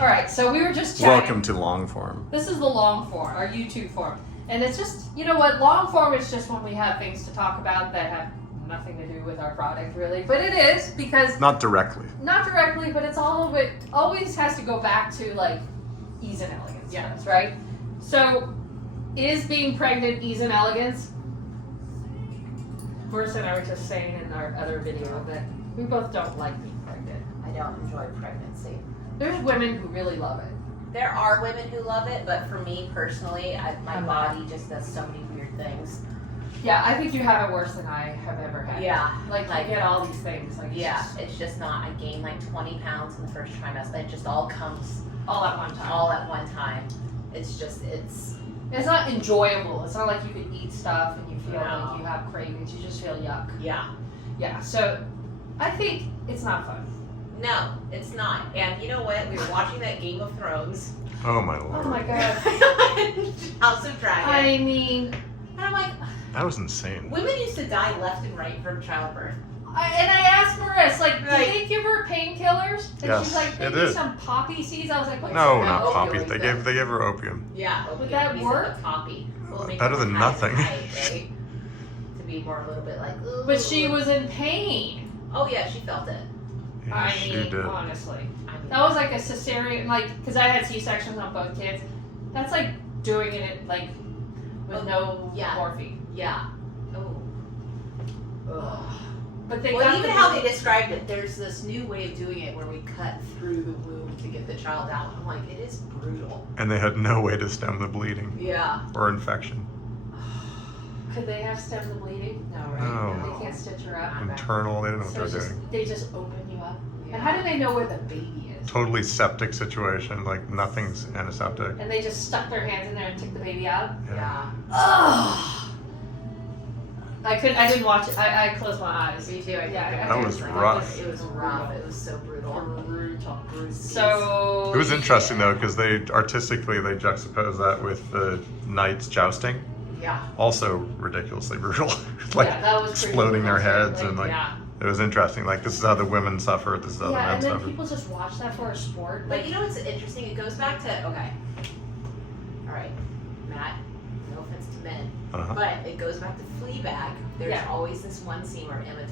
All right, so we were just chatting. Welcome to long form. This is the long form, our YouTube form. And it's just, you know what, long form is just when we have things to talk about that have nothing to do with our product, really. But it is, because... Not directly. Not directly, but it's all of it always has to go back to, like, ease and elegance. Yeah. Right? So, is being pregnant ease and elegance? Marissa and I were just saying in our other video that we both don't like being pregnant. I don't enjoy pregnancy. There's women who really love it. There are women who love it, but for me personally, my I'm body just does so many weird things. Yeah, I think you have it worse than I have ever had. Yeah. Like you get all these things. Like It's just not. I gained like 20 pounds in the first trimester. It just all comes all at one time. all at one time. It's not enjoyable. It's not like you could eat stuff and you feel No. like you have cravings. You just feel yuck. yeah. Yeah, so I think it's not fun. No, it's not. And you know what? We were watching that Game of Thrones. Oh my lord. Oh my god. House of Dragon. I mean... And I'm like, That was insane. women used to die left and right from childbirth. And I asked Marissa, like, Right. did they give her painkillers? And Yes, she's like, they maybe did. some poppy seeds. I was like, what's No, that? not opioid, poppies. They but- gave her opium. Yeah. Would that we work? said the poppy. Will make Better you than high nothing. tonight, right? To be more a little bit like, ooh. But she was in pain. Oh yeah, she felt it. Yeah, I she mean, did. honestly. I mean, That was like a cesarean, like, because I had C-sections on both kids. That's like doing it, like, with Oh, no yeah. morphine. yeah. Oh. Ugh. But they Well, got even the- how they described it, there's this new way of doing it where we cut through the womb to get the child out. I'm like, it is brutal. And they had no way to stem the bleeding Yeah. or infection. Could they have stemmed the bleeding? No, right? No. They can't stitch her up. Internal, they don't know So what it's they're just, doing. they just open you up. Yeah. And how do they know where the baby is? Totally septic situation, like nothing's antiseptic. And they just stuck their hands in there and took the baby out? Yeah. Ugh. I didn't watch it. I closed my eyes. Me too. I think Yeah, That was rough. It was rough. It was so brutal. Brutal. So It was interesting though, because they artistically they juxtapose that with the knights jousting. Yeah. Also ridiculously brutal. Like yeah, that was pretty exploding their brutal. heads and like Yeah. it was interesting. Like this is how the women suffer, this is how the Yeah, men and then suffer. people just watch that for a sport. But you know what's interesting? It goes back to, okay. All right, Matt, no offense to men, Uh-huh. but it goes back to Fleabag. There's Yeah. always this one scene where Emma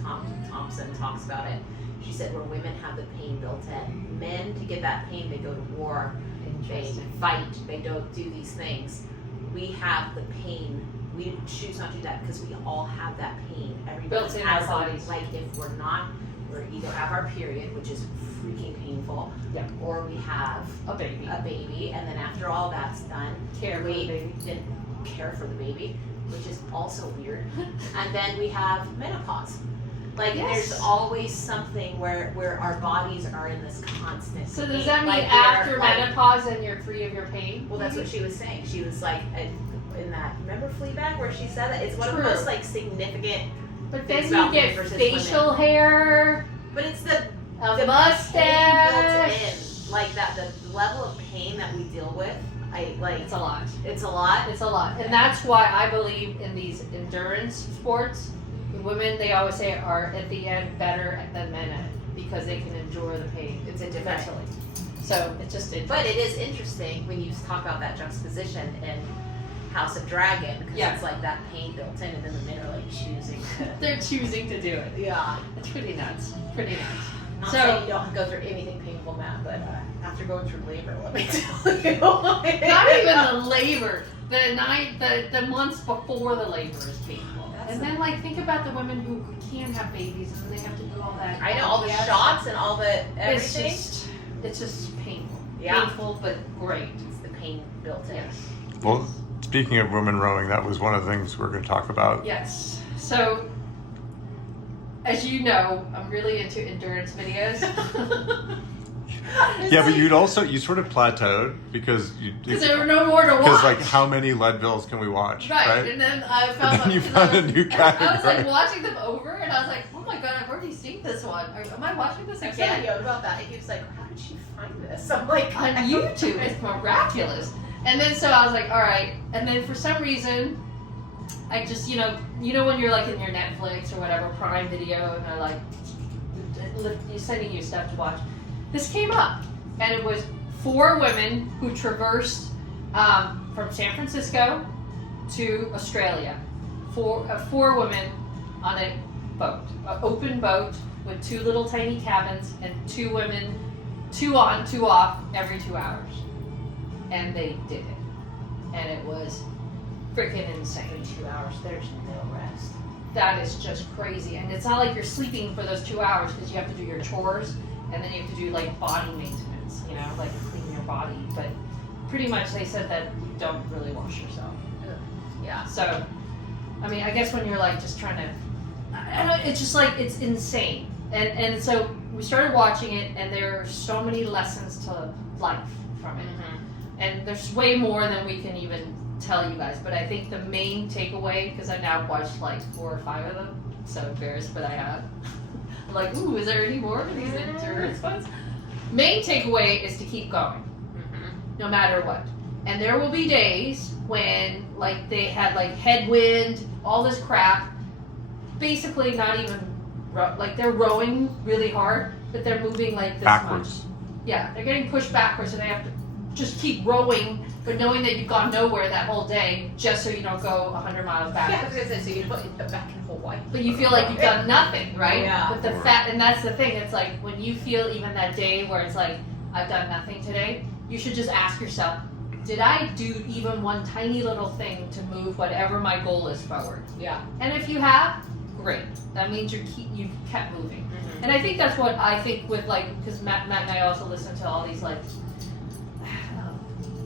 Thompson talks about it. She said where women have the pain built in. Men, to get that pain, they go to war, they fight, they don't do these things. We have the pain. We choose not to do that because we all have that pain. Everybody Built in has our a- bodies. Like if we're either have our period, which is freaking painful, Yeah. or we have A baby. a baby, and then after all that's done, Care for the we baby. didn't care for the baby, which is also weird. And then we have menopause. Like Yes. there's always something where our bodies are in this constant. So does pain. that mean Like, after they're, like- menopause and you're free of your pain? Well, that's what she was saying. She was like, in that, remember Fleabag where she said that it's one of the True. most like significant. But then things you about men get versus facial hair, But it's the a pain mustache. built in, like that the level of pain that we deal with. It's a lot. It's a lot. It's a lot. And that's why I believe in these endurance sports. Women, they always say, are at the end better than men at it because they can endure the pain. It's a different. Mentally. So it's just interesting. But it is interesting when you talk about that juxtaposition in House of Dragon because Yeah. it's like that pain built in, and then the men are like choosing to. They're choosing to do it. Yeah. It's pretty nuts. Pretty nuts. Not So- saying you don't go through anything painful, Matt, but after going through labor, let me tell you. Not even the labor. The months before the labor is painful. That's And then like think about the women who can have babies and then they have to do all that. I know all the Yeah. shots and all the everything. It's just painful. Yeah. Painful but great. It's the pain built in. Yes. Well, speaking of women rowing, that was one of the things we're going to talk about. Yes. So as you know, I'm really into endurance videos. Yeah, but you sort of plateaued because Because there were no more to watch. because like how many Leadvilles can we watch, right? And then I found then you found a new I was like category. watching them over and I was like, oh my god, I've already seen this one. Am I watching this I again? said yo about that. And he was like, how did she find this? I'm like, On YouTube. It's miraculous. And then so I was like, all right. And then for some reason, I just, you know when you're like in your Netflix or whatever, Prime Video, and they're like sending you stuff to watch. This came up, and it was 4 women who traversed from San Francisco to Australia. 4 women on a boat, an open boat with 2 little tiny cabins and 2 women, 2 on, 2 off every 2 hours. And they did it. And it was freaking insane. 2 hours, there's no rest. That is just crazy. And it's not like you're sleeping for those 2 hours because you have to do your chores and then you have to do like body maintenance, you know, like clean your body. But pretty much they said that you don't really wash yourself. Yeah. So, I mean, I guess when you're like just trying to, I don't know, it's just like, it's insane. And so we started watching it and there are so many lessons to life from it. Mm-hmm. And there's way more than we can even tell you guys. But I think the main takeaway, because I've now watched like 4 or 5 of them, so embarrassed, but I have. I'm like, ooh, is there any more of these endurance ones? Main takeaway is to keep going, no matter what. And there will be days when like they had like headwind, all this crap, basically not even, like they're rowing really hard, but they're moving like this Backwards. much. Yeah, they're getting pushed backwards and they have to just keep rowing, but knowing that you've gone nowhere that whole day just so you don't go 100 miles back. Yeah, I was gonna say, so you put back in Hawaii. But you feel like you've done nothing, right? Yeah. But the fact, and that's the thing, it's like when you feel even that day where it's like, I've done nothing today, you should just ask yourself, did I do even one tiny little thing to move whatever my goal is forward? Yeah. And if you have, great. That means you've kept moving. Mm-hmm. And I think that's what I think with like, because Matt and I also listen to all these like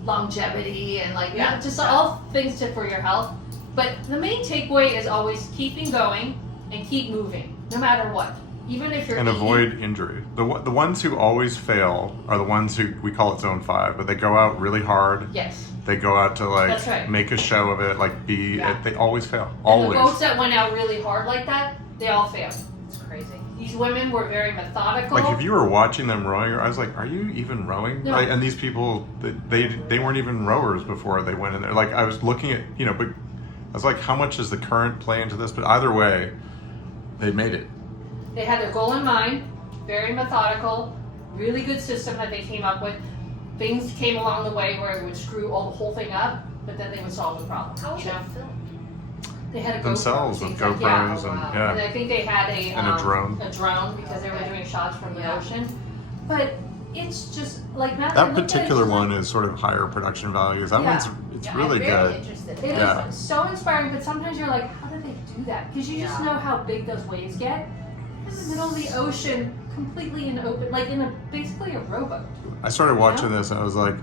longevity and like just all things for your health. But the main takeaway is always keeping going and keep moving, no matter what. Even if you're And 80, avoid injury. The ones who always fail are the ones who, we call it zone 5, but they go out really hard. Yes. They go out to like That's right. make a show of it, like they always fail. And Always. the boats that went out really hard like that, they all failed. It's crazy. These women were very methodical. Like if you were watching them rowing, I was like, "Are you even rowing?" No. Like, and these people, they weren't even rowers before they went in there. Like I was looking at, but I was like, "How much does the current play into this?" But either way, they made it. They had their goal in mind, very methodical, really good system that they came up with. Things came along the way where it would screw the whole thing up, but then they would solve the problem. How was you it know? filmed? They had a Themselves GoPro, with things like- yeah. GoPros and wow. And I think they had And a drone. A drone because they were doing shots from the Yeah. ocean. But it's just like Matt. That particular one is sort of higher production values. That Yeah. one's it's Yeah, really I'm very good. interested It in Yeah. is so inspiring, but sometimes you're like, how did they do that? Because you just Yeah. know how big those waves get. In the middle of the ocean, completely in open, like in basically a rowboat. I started watching Yeah. this and I was like,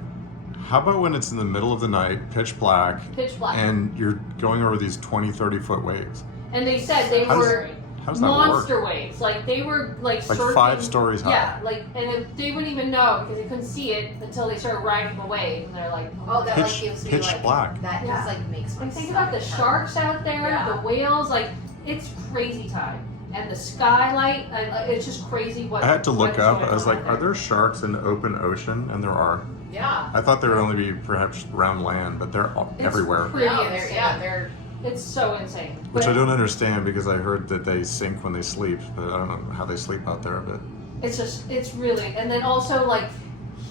"How about when it's in the middle of the night, pitch black, Pitch black. and you're going over these 20, 30-foot waves? And they said they How does- were How does that monster waves. Like they were like Like surfing, 5 stories high. Yeah, like they wouldn't even know because they couldn't see it until they started riding the wave, and they're like, Oh, that Pitch- like gives me pitch like black. that Yeah. just like makes my Like think about the stomach hurt. sharks out there, Yeah. the whales, like it's crazy time. And the skylight, it's just crazy what I had to look what is up. going I was on like, out "Are there sharks in the open ocean?" And there are. Yeah. I thought there would only be perhaps around land, but they're It's everywhere. pretty Yeah, insane. they're It's so insane. Which But I don't understand because I heard that they sink when they sleep, but I don't know how they sleep out there. But it's really, and then also like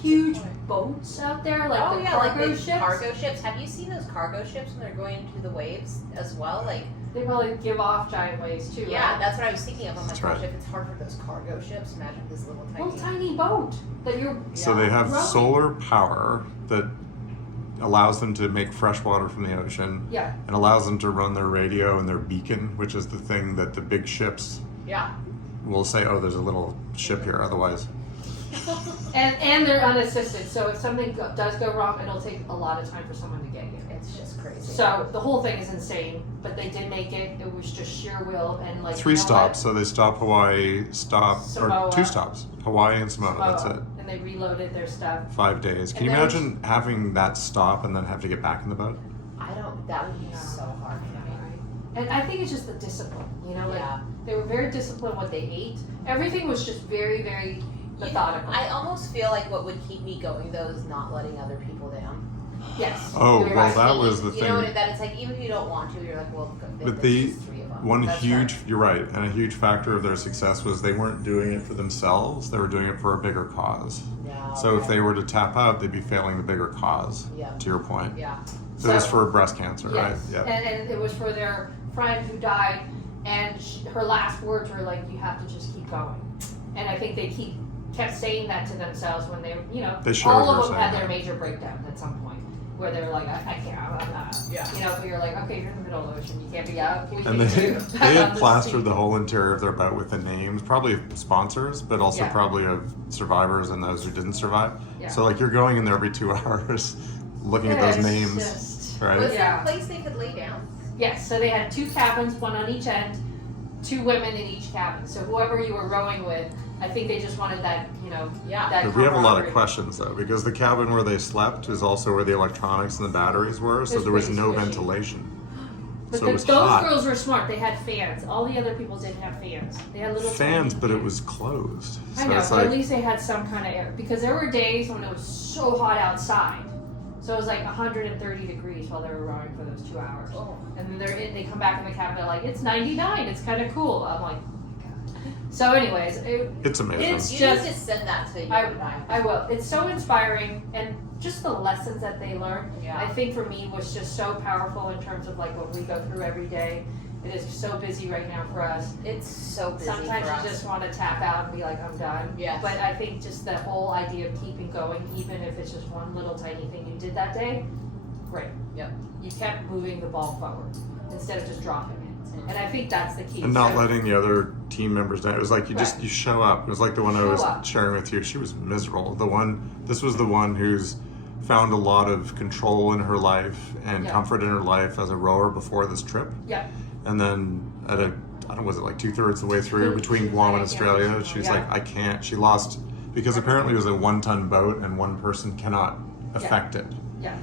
huge boats out there, like oh the yeah, cargo like the ships. cargo ships. Have you seen those cargo ships when they're going into the waves as well? Like They probably give off giant waves too. yeah, right? that's what I was thinking of. I'm like, That's gosh, right. if it's hard for those cargo ships, imagine this little Little tiny. tiny boat that you're. so they have Rowing. solar power that allows them to make fresh water from the ocean Yeah. and allows them to run their radio and their beacon, which is the thing that the big ships Yeah. will say, "Oh, there's a little ship here." Otherwise, And they're unassisted, so if something does go wrong, it'll take a lot of time for someone to get you. It's just crazy. So the whole thing is insane, but they did make it. It was just sheer will and like 3 you know stops. So they stop Hawaii, or Samoa. 2 stops, Hawaii and Samoa. what? That's it. And they reloaded their stuff. 5 days. Can And you then- imagine having that stop and then have to get back in the boat? I don't. That would be Yeah. so hard for me. And I think it's just the discipline, you know, like Yeah. they were very disciplined what they ate. Everything was just very, very methodical. I almost feel like what would keep me going though is not letting other people down. Yes. Oh, you're well, right. that was the You know thing. what? That it's like even if you don't want to, you're like, well, But there's just 3 of them. One That's huge, right. you're right, and a huge factor of their success was they weren't doing it for themselves, they were doing it for a bigger cause. No. So if they were to tap out, they'd be failing the bigger cause. Yeah. To your point. Yeah. So it was for breast cancer, right? Yes. Yeah. And it was for their friend who died, and her last words were like, "You have to just keep going." And I think they kept saying that to themselves when they, They showed all her of them had saying their that. major breakdown at some point where they were like, I can't, I'm not. Yeah. But you're like, okay, you're in the middle of the ocean, you can't be out. And they had plastered the whole interior of their boat with the names, probably of sponsors, but also Yeah. probably of survivors and those who didn't survive. Yeah. So like you're going in there every 2 hours, looking at those It's names, just- right? Was Yeah. there a place they could lay down? Yes, so they had 2 cabins, one on each end, 2 women in each cabin. So whoever you were rowing with, I think they just wanted that, Yeah. that But we have a lot of camaraderie. questions though, because the cabin where they slept is also where the electronics and the batteries were, so It's there was pretty no squishy. ventilation. But So it was those hot. girls were smart. They had fans. All the other people didn't have fans. They had little Fans, tiny but it fans. was closed. I So know, it's but like, at least they had some kind of air. Because there were days when it was so hot outside. So it was like 130 degrees while they were rowing for those 2 hours. Oh. And then they come back in the cabin, they're like, it's 99, it's kind of cool. I'm like, oh my God. So anyways, it's amazing. It's You just- need to send that to you I- and I will. It's so inspiring, and just the lessons that they learn, Yeah. I think for me was just so powerful in terms of like what we go through every day. It is so busy right now for us. It's so busy Sometimes for you us. just want to tap out and be like, I'm done. Yes. But I think just the whole idea of keeping going, even if it's just one little tiny thing you did that day, great. Yep. You kept moving the ball forward instead of just dropping it. And I think that's the key. And not So- letting the other team members down. It was like you Right. you show up. It was like the one I Show was up. sharing with you. She was miserable. This was the one who's found a lot of control in her life and Yeah. comfort in her life as a rower before this trip. Yeah. And then I don't know, was it like 2/3 the way through between She's Guam and like, Australia? She's yeah. like, I can't. She lost because apparently it was a 1-ton boat and one person cannot affect it. Yeah.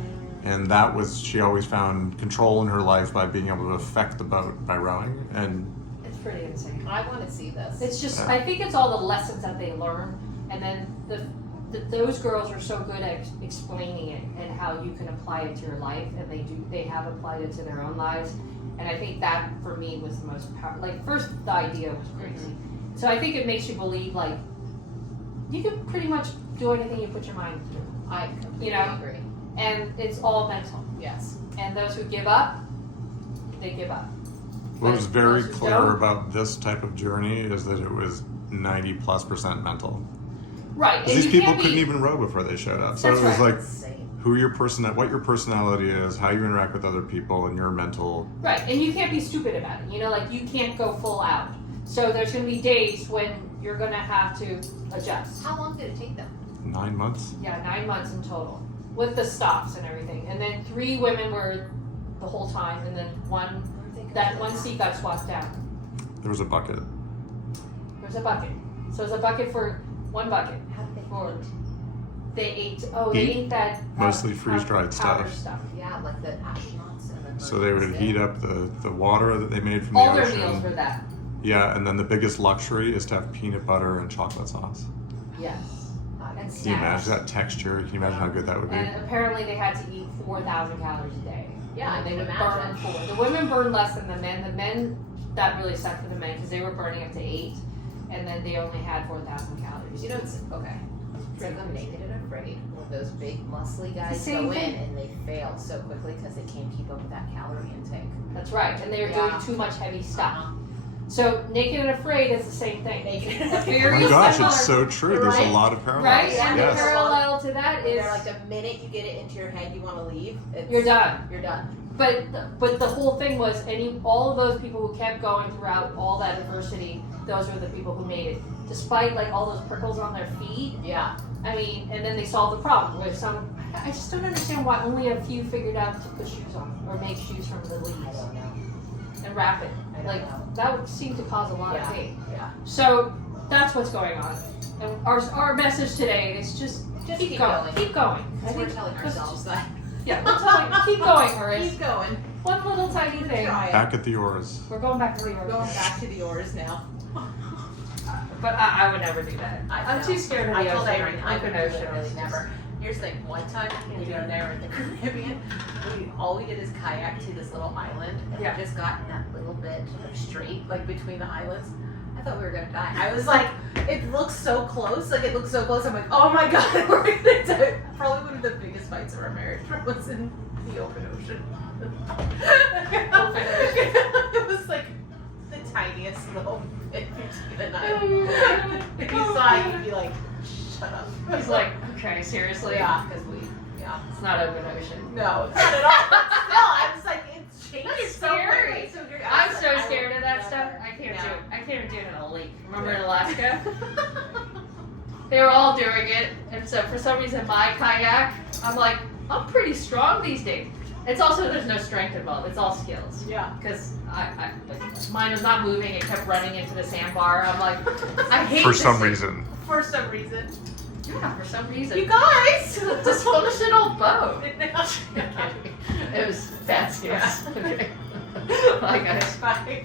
And that was, she always found control in her life by being able to affect the boat by rowing. And It's pretty insane. I want to see this. It's just, Yeah. I think it's all the lessons that they learn, and then those girls are so good at explaining it and how you can apply it to your life, and they have applied it to their own lives, and I think that for me was the most powerful. Like first, the idea was crazy, so I think it makes you believe like you can pretty much do anything you put your mind to, I completely know? agree. and it's all mental. Yes. And those who give up, they give up. what was very Those who clear don't- about this type of journey is that it was 90+% mental. Right. 'Cause And these you people can't couldn't be, even row before they showed up. So That's it was right. like Insane. what your personality is, how you interact with other people, and your mental. right, and you can't be stupid about it. Like you can't go full out. So there's going to be days when you're going to have to adjust. How long did it take them? 9 months. Yeah, 9 months in total with the stops and everything. And then 3 women were the whole time, and then one seat got swapped out. There was a bucket. There's a bucket. So it's a bucket for one bucket. How did they For eat? they ate. Oh, they Eat? ate that Mostly freeze-dried powder stuff. Yeah, like the astronauts and the So they would Marines heat did. up the water that they made from All the their ocean. meals were that. Yeah, and then the biggest luxury is to have peanut butter and chocolate sauce. Yes. And Can you imagine snacks. that texture? Can you imagine how good that would be? And apparently they had to eat 4,000 calories a day. Yeah, And I they can would imagine. burn 4. The women burned less than the men. The men, that really sucked for the men because they were burning up to 8, and then they only had 4,000 calories. You know, it's okay. So I'm naked and afraid when those big muscly guys same go in thing. and they fail so quickly because they can't keep up with that calorie intake. That's right, and they were Yeah. doing too much heavy stuff. Uh-huh. So Naked and Afraid is the same thing. Naked A and Afraid. Oh very my gosh, similar, it's so true. There's right? a lot of parallels. right? And Yes. the parallel to that And is they're like the minute you get it into your head you want to leave, it's, you're done. You're done. But the whole thing was, all of those people who kept going throughout all that adversity, those were the people who made it. Despite like all those prickles on their feet, Yeah. I mean, and then they solved the problem with some. I just don't understand why only a few figured out to put shoes on or make shoes from the I leaves don't know. and wrap it. I don't Like know. that would seem to cause a lot of Yeah. pain. Yeah. So that's what's going on. And our message today is just keep going. Keep going. I We're think telling let's ourselves just- that. Yeah, we're telling. Keep going, Horace. Keep going. One little tiny thing. Try it. Back at the oars. We're going back to the We're oars. going back to the oars now. But I would never do that. I'm too scared of the I told ocean. Irene, I Open would ocean. really is just- never. Here's the thing, one time we were there in the Caribbean, all we did is kayak to this little island, and Yeah. we just got in that little bit of strait, like between the islands. I thought we were gonna die. I was like, it looks so close. Like, it looks so close. I'm like, oh my god, we're gonna die. Probably one of the biggest fights of our marriage was in the open ocean. It was like the tiniest little bit between the night. If you saw it, you'd be like, shut up. He's like, okay, seriously? Yeah, because It's not open ocean. no, it's not at all. But still, I was like, it's changed That's so scary. quickly. So you're, I'm was so like, scared of that yeah. stuff. I can't Yeah. do it. I can't do it in a lake. Remember in Alaska? They were all doing it, and so for some reason my kayak, I'm like, I'm pretty strong these days. It's also, there's no strength involved. It's all skills. Yeah. Because like, mine was not moving. It kept running into the sandbar. I'm like, I hate For this some thing. reason. For some reason. Yeah, for some reason. You guys! Dysfunctional boat. It was bad skills. Okay. Bye guys. Bye.